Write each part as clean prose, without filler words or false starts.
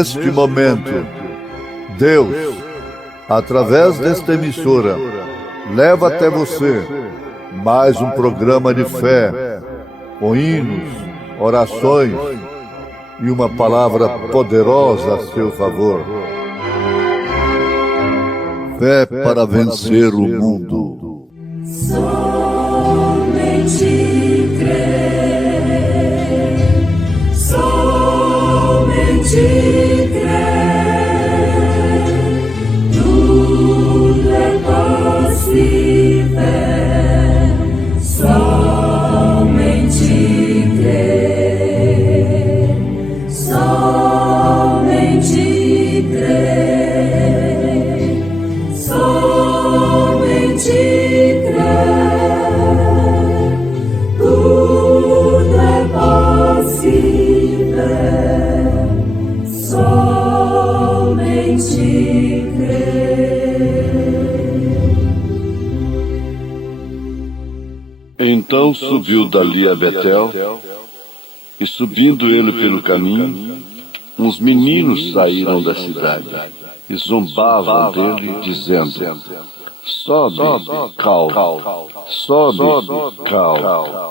neste momento, Deus, através desta emissora, leva até você mais um programa de fé, com hinos, orações e uma palavra poderosa a seu favor. Fé para vencer o mundo. Somente crer, somente crer, tudo é possível, somente crer, somente crer, somente crer, tudo é possível, somente crer. Então subiu dali a Betel, e subindo ele pelo caminho, uns meninos saíram da cidade, e zombavam dele, dizendo: sobe, calma, sobe, calma.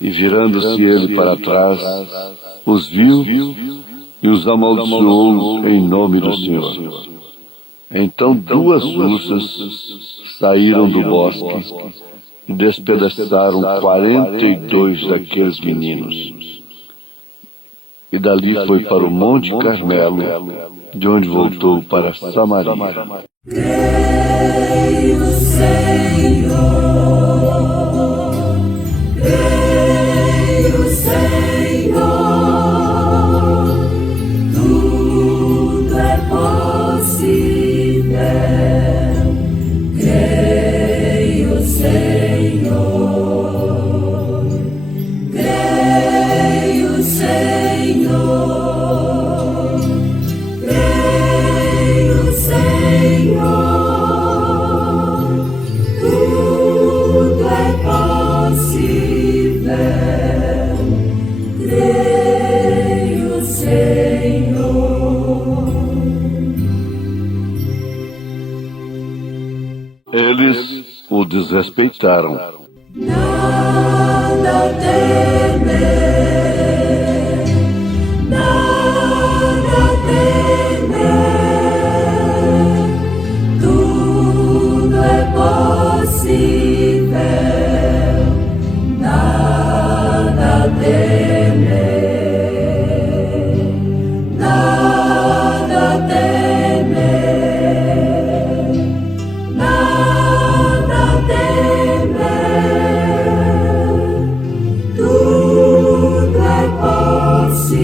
E virando-se ele para trás, os viu e os amaldiçoou em nome do Senhor. Então 2 ursas saíram do bosque e despedaçaram 42 daqueles meninos. E dali foi para o Monte Carmelo, de onde voltou para Samaria. Creio, Senhor, creio, Senhor, tudo é possível. Creio, Senhor, creio, Senhor, creio, Senhor, tudo é possível. Creio, Senhor. Eles o desrespeitaram. Nada temer, nada temer, tudo é possível, nada temer, nada temer, nada temer, tudo é possível,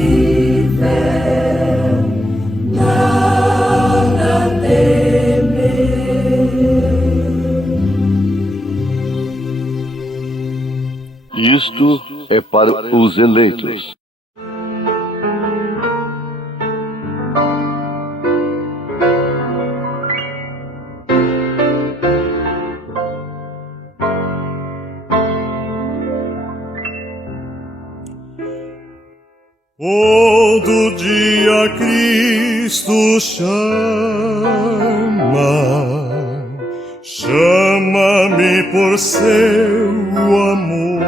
nada temer. Isto é para os eleitos. Todo dia Cristo chama-me por seu amor.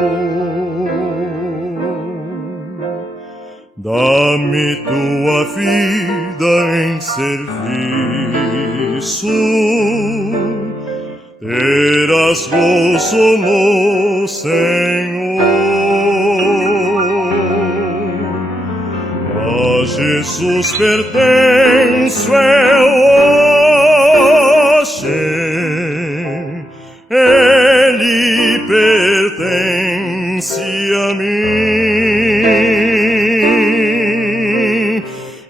Dá-me tua vida em serviço, terás gozo no Senhor. A Jesus pertenço eu hoje, Ele pertence a mim.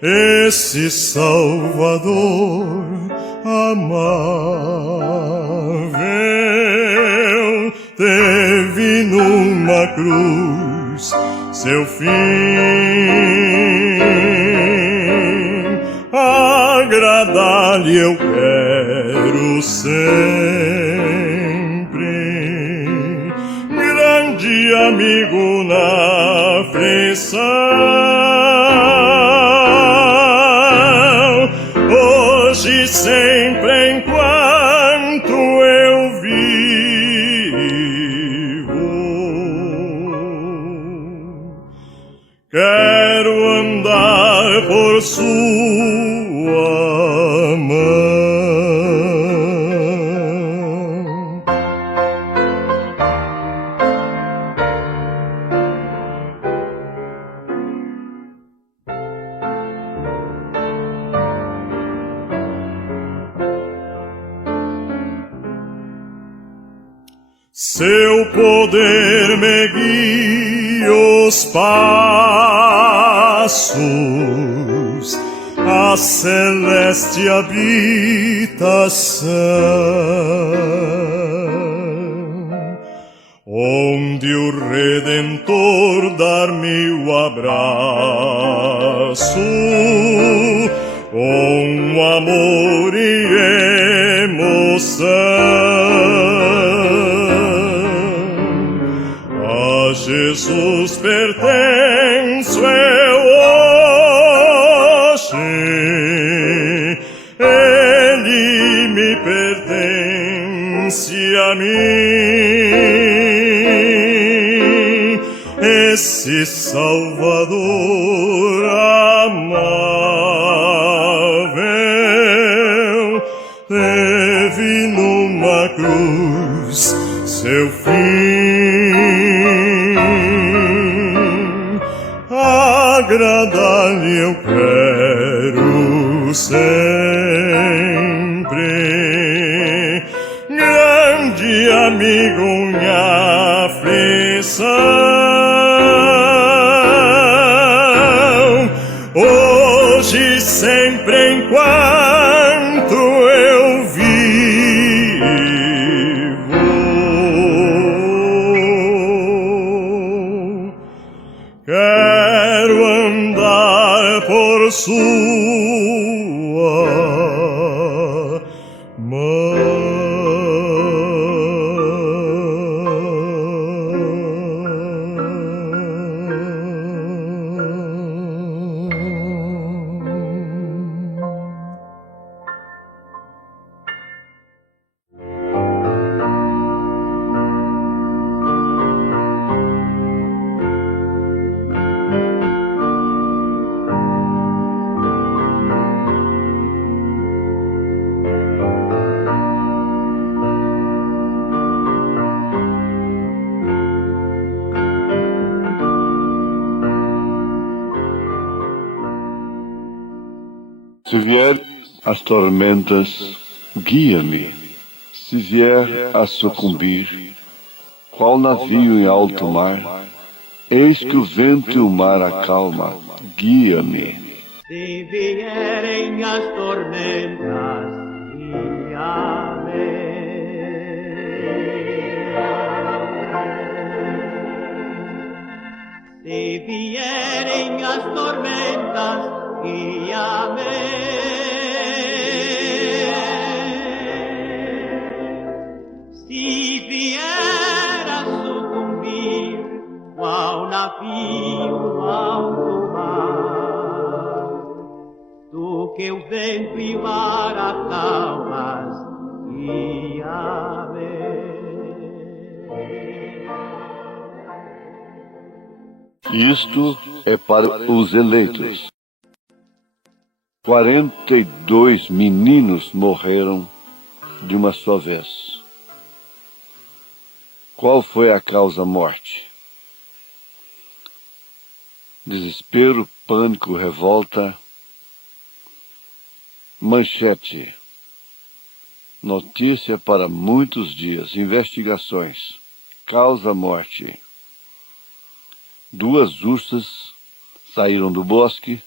Esse Salvador amável teve numa cruz seu fim. Agradar-lhe eu quero sempre, grande amigo na aflição. sua mão. Seu poder me guia os passos à celeste habitação, onde o Redentor dar-me o abraço, com amor e emoção. A Jesus pertenço eu hoje, Ele me pertence a mim, esse Salvador amável teve numa cruz seu fim. Agradar-lhe eu quero sempre, grande amigo em aflição, hoje e sempre enquanto eu vivo. Quero andar por sua Se vier as tormentas, guia-me. Se vier a sucumbir, qual navio em alto mar, eis que o vento e o mar acalma, guia-me. Si vierem as tormentas, guíame. Si vierem as tormentas, guíame. Si vier a sucumbir, qual navio alto mar, tu que o vento e o mar acalmas, guia-me. Isto é para os eleitos. 42 meninos morreram de uma só vez. Qual foi a causa-morte? Desespero, pânico, revolta. Manchete. Notícia para muitos dias. Investigações. Causa-morte. 2 ursas saíram do bosque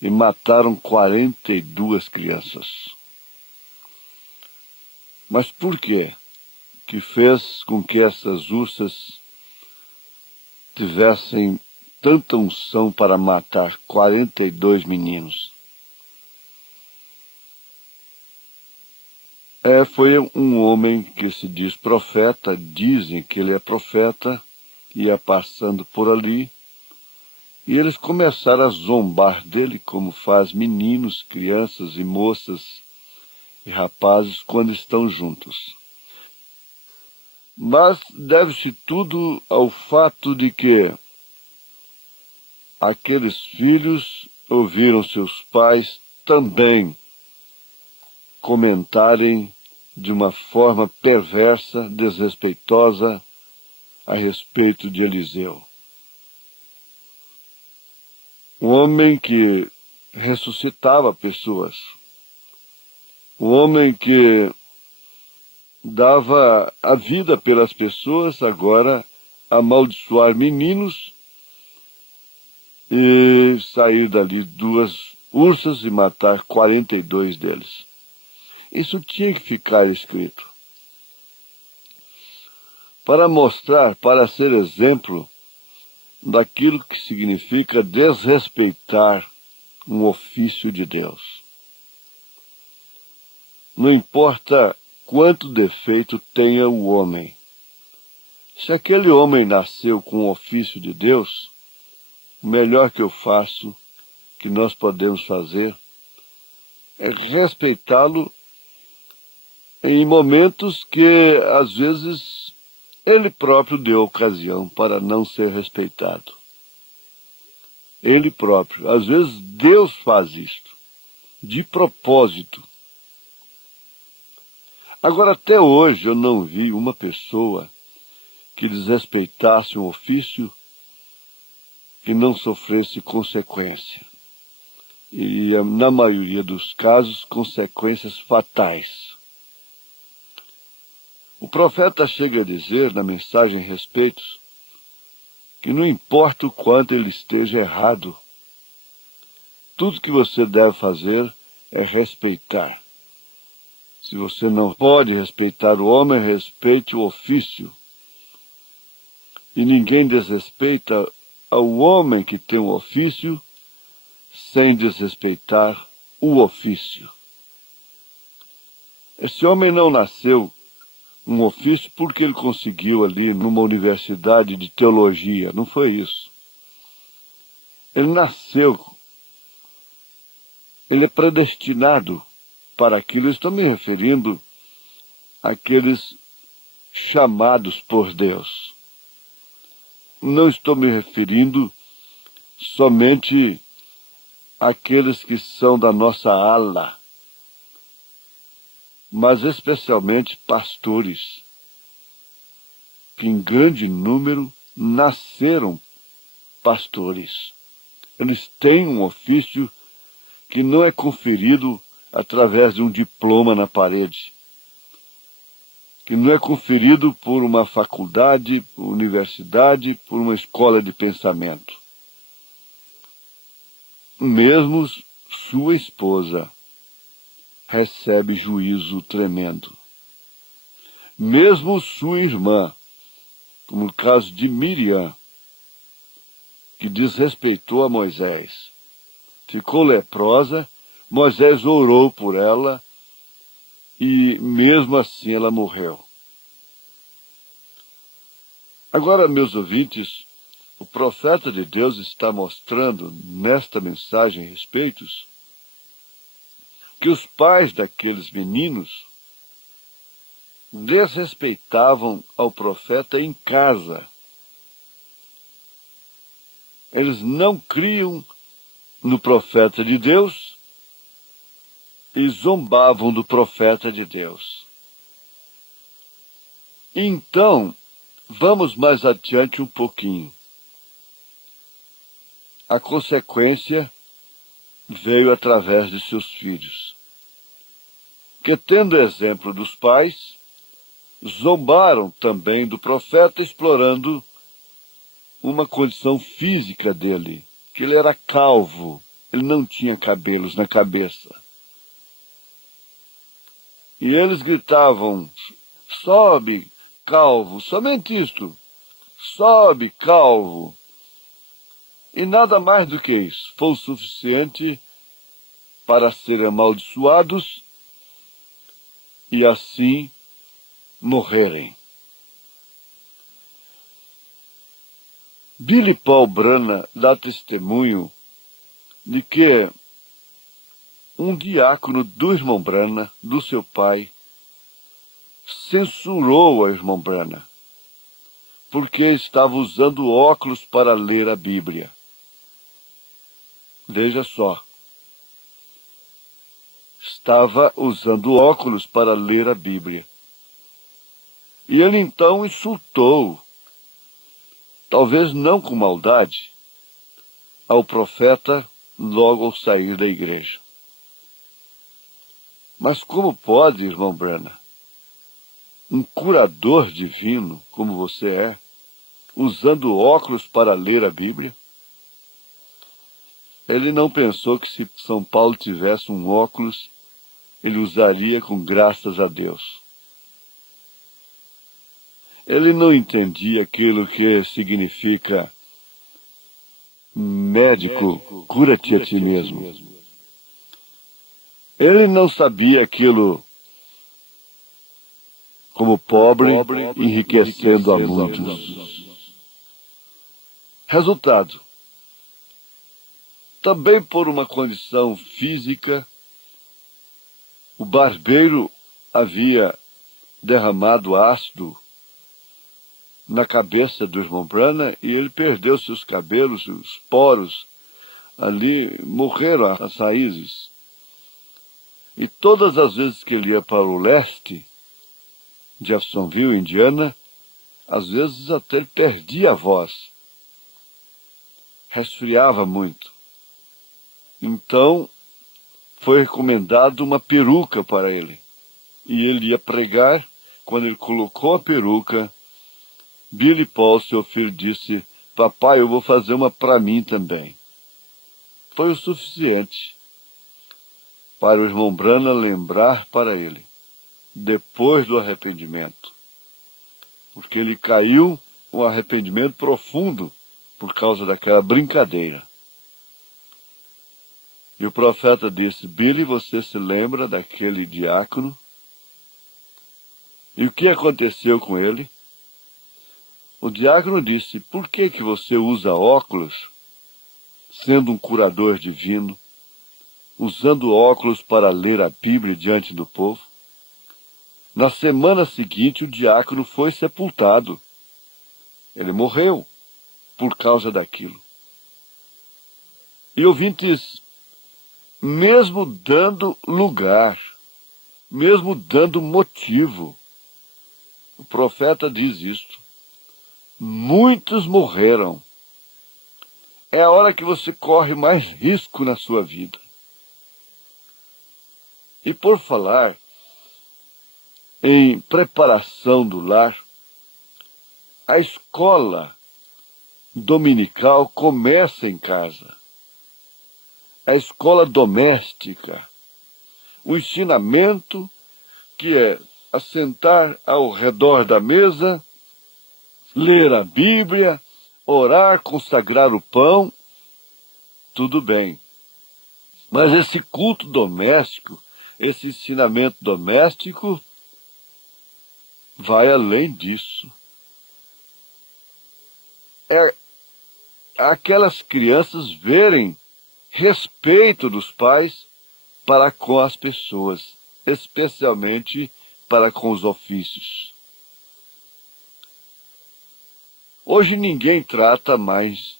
e mataram 42 crianças. Mas por quê? Que fez com que essas ursas tivessem tanta unção para matar 42 meninos? Foi um homem que se diz profeta, dizem que ele é profeta, ia passando por ali, e eles começaram a zombar dele, como faz meninos, crianças e moças e rapazes quando estão juntos. Mas deve-se tudo ao fato de que aqueles filhos ouviram seus pais também comentarem de uma forma perversa, desrespeitosa, a respeito de Eliseu. Um homem que ressuscitava pessoas, um homem que dava a vida pelas pessoas, agora amaldiçoar meninos e sair dali 2 ursas e matar 42 deles. Isso tinha que ficar escrito, para mostrar, para ser exemplo daquilo que significa desrespeitar um ofício de Deus. Não importa quanto defeito tenha o homem, se aquele homem nasceu com o ofício de Deus, o melhor que eu faço, que nós podemos fazer, é respeitá-lo em momentos que, às vezes, ele próprio deu ocasião para não ser respeitado. Ele próprio. Às vezes, Deus faz isto, de propósito. Agora, até hoje, eu não vi uma pessoa que desrespeitasse um ofício e não sofresse consequência. E, na maioria dos casos, consequências fatais. O profeta chega a dizer, na mensagem a respeito, que não importa o quanto ele esteja errado, tudo que você deve fazer é respeitar. Se você não pode respeitar o homem, respeite o ofício. E ninguém desrespeita ao homem que tem um ofício sem desrespeitar o ofício. Esse homem não nasceu um ofício porque ele conseguiu ali numa universidade de teologia. Não foi isso. Ele nasceu. Ele é predestinado para aquilo. Eu estou me referindo àqueles chamados por Deus. Não estou me referindo somente àqueles que são da nossa ala, mas especialmente pastores, que em grande número nasceram pastores. Eles têm um ofício que não é conferido através de um diploma na parede, que não é conferido por uma faculdade, por uma universidade, por uma escola de pensamento. Mesmo sua esposa recebe juízo tremendo. Mesmo sua irmã, como no caso de Miriam, que desrespeitou a Moisés, ficou leprosa, Moisés orou por ela e mesmo assim ela morreu. Agora, meus ouvintes, o profeta de Deus está mostrando nesta mensagem a respeito que os pais daqueles meninos desrespeitavam ao profeta em casa. Eles não criam no profeta de Deus e zombavam do profeta de Deus. Então, vamos mais adiante um pouquinho. A consequência veio através de seus filhos, que, tendo exemplo dos pais, zombaram também do profeta, explorando uma condição física dele, que ele era calvo, ele não tinha cabelos na cabeça. E eles gritavam, sobe, calvo, somente isto, sobe, calvo. E nada mais do que isso foi o suficiente para serem amaldiçoados e assim morrerem. Billy Paul Brana dá testemunho de que um diácono do irmão Brana, do seu pai, censurou o irmão Brana, porque estava usando óculos para ler a Bíblia. Veja só. Estava usando óculos para ler a Bíblia. E ele então insultou, talvez não com maldade, ao profeta logo ao sair da igreja. Mas como pode, irmão Branham, um curador divino como você é, usando óculos para ler a Bíblia? Ele não pensou que se São Paulo tivesse um óculos, ele usaria com graças a Deus. Ele não entendia aquilo que significa médico, cura-te a ti mesmo. Ele não sabia aquilo como pobre enriquecendo a muitos. Resultado. Também por uma condição física, o barbeiro havia derramado ácido na cabeça do irmão Branham e ele perdeu seus cabelos, os poros ali, morreram as raízes. E todas as vezes que ele ia para o leste, Jeffersonville, Indiana, às vezes até ele perdia a voz. Resfriava muito. Então, foi recomendado uma peruca para ele. E ele ia pregar. Quando ele colocou a peruca, Billy Paul, seu filho, disse: papai, eu vou fazer uma para mim também. Foi o suficiente para o irmão Branham lembrar para ele, depois do arrependimento. Porque ele caiu um arrependimento profundo por causa daquela brincadeira. E o profeta disse: Billy, você se lembra daquele diácono? E o que aconteceu com ele? O diácono disse: por que você usa óculos, sendo um curador divino, usando óculos para ler a Bíblia diante do povo? Na semana seguinte, o diácono foi sepultado. Ele morreu por causa daquilo. E ouvintes, mesmo dando lugar, mesmo dando motivo, o profeta diz isto: muitos morreram. É a hora que você corre mais risco na sua vida. E por falar em preparação do lar, a escola dominical começa em casa. A escola doméstica, o ensinamento que é assentar ao redor da mesa, ler a Bíblia, orar, consagrar o pão, tudo bem. Mas esse culto doméstico, esse ensinamento doméstico, vai além disso. É aquelas crianças verem respeito dos pais para com as pessoas, especialmente para com os ofícios. Hoje ninguém trata mais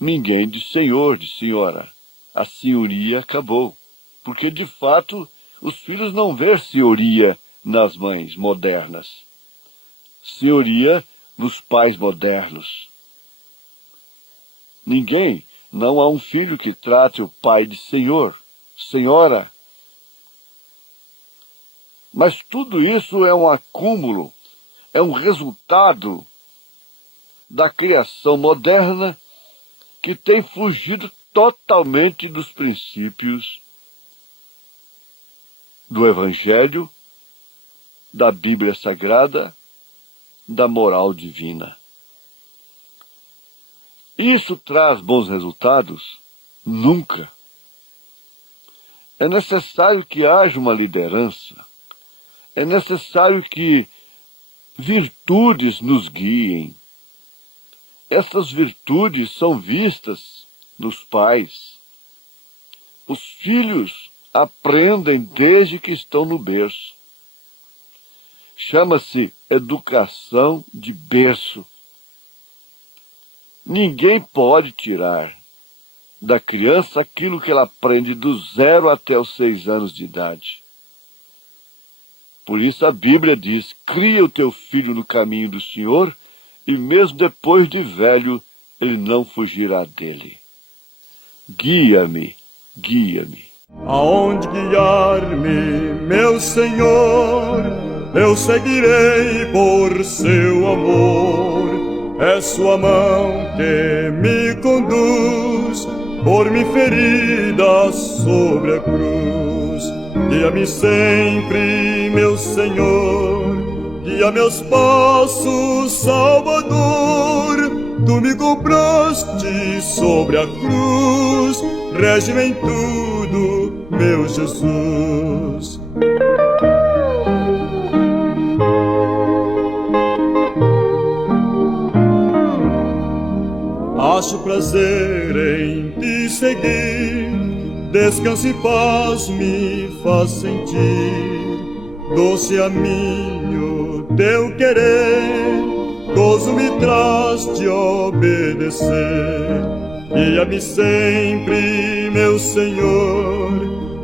ninguém de senhor, de senhora. A senhoria acabou, porque de fato os filhos não vêem senhoria nas mães modernas, senhoria nos pais modernos. Não há um filho que trate o pai de senhor, senhora. Mas tudo isso é um acúmulo, é um resultado da criação moderna que tem fugido totalmente dos princípios do Evangelho, da Bíblia Sagrada, da moral divina. Isso traz bons resultados? Nunca. É necessário que haja uma liderança. É necessário que virtudes nos guiem. Essas virtudes são vistas nos pais. Os filhos aprendem desde que estão no berço. Chama-se educação de berço. Ninguém pode tirar da criança aquilo que ela aprende do 0 até os 6 anos de idade. Por isso a Bíblia diz: cria o teu filho no caminho do Senhor, e mesmo depois de velho, ele não fugirá dele. Guia-me, guia-me. Aonde guiar-me, meu Senhor, eu seguirei por seu amor. É sua mão que me conduz, por mim ferida sobre a cruz. Guia-me sempre, meu Senhor, guia meus passos, Salvador. Tu me compraste sobre a cruz, rege-me em tudo, meu Jesus. Acho prazer em te seguir, descanso e paz me faz sentir. Doce a mim o teu querer, gozo me traz de obedecer. Guia-me sempre, meu Senhor,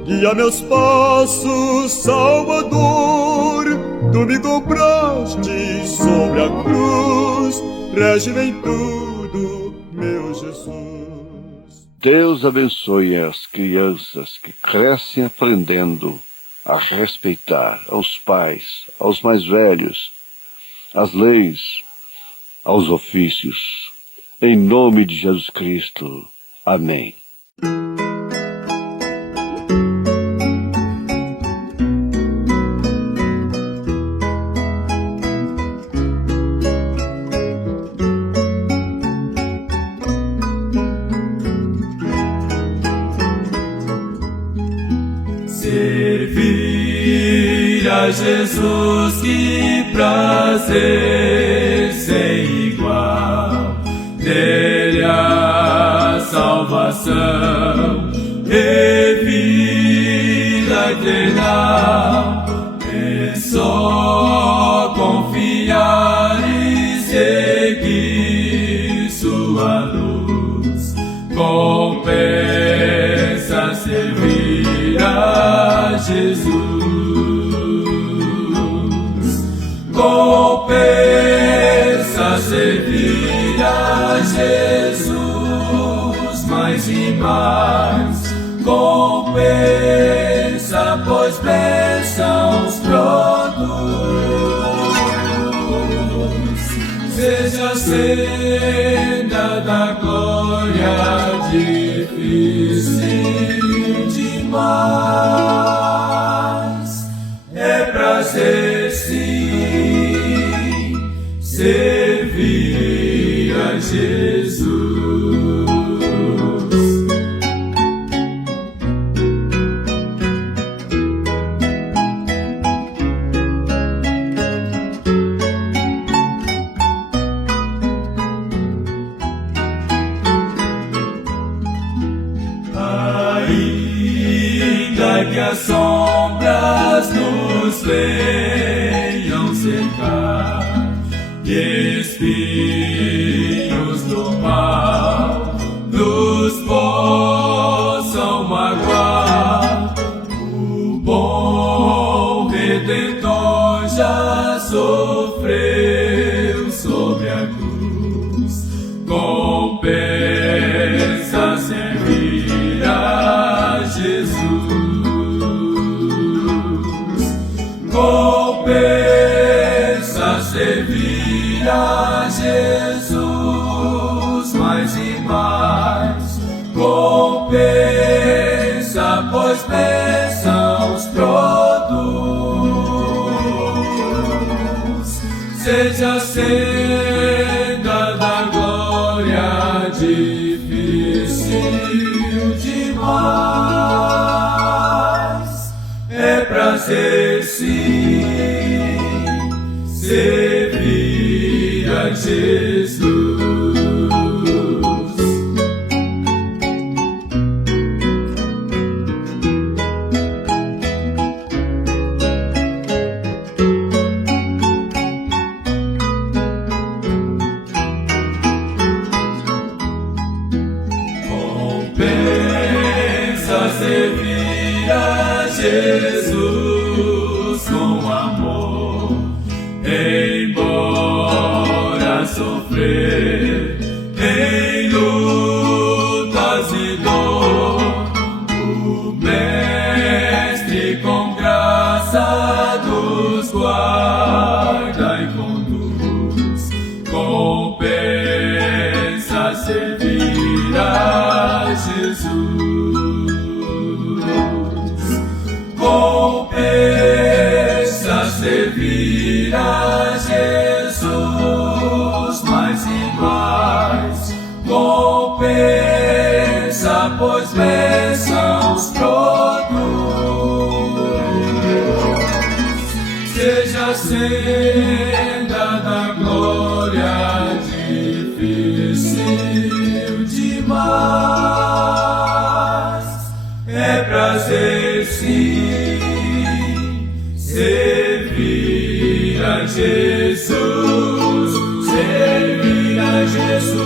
guia meus passos, Salvador. Tu me compraste sobre a cruz, rege-me em tudo, meu Jesus. Deus abençoe as crianças que crescem aprendendo a respeitar aos pais, aos mais velhos, as leis, aos ofícios. Em nome de Jesus Cristo. Amém. Servir a Jesus, que prazer sem igual, dele a salvação e vida eterna. É só confiar e seguir sua luz, compensa servir a Jesus. Compensa servir a Jesus mais e mais. Compensa, pois bênçãos produz. Seja a senda da glória difícil demais. É prazer sim servir a Jesus. Ainda que as sombras nos venham cercar e espinhos do mal nos possam magoar, o bom Redentor já sofreu sobre a cruz. Compensa servir a Jesus. Compensa servir a Jesus mais e mais. Compensa, pois bênçãos produz. Seja a senda da glória difícil demais. É prazer sim servir a Jesus. Compensa guarda e conduz. Compensa servir a Jesus. Compensa servir a Jesus, mais e mais. Compensa, pois bênçãos produz. Seja a senda da glória difícil demais. É prazer sim servir a Jesus, servir a Jesus.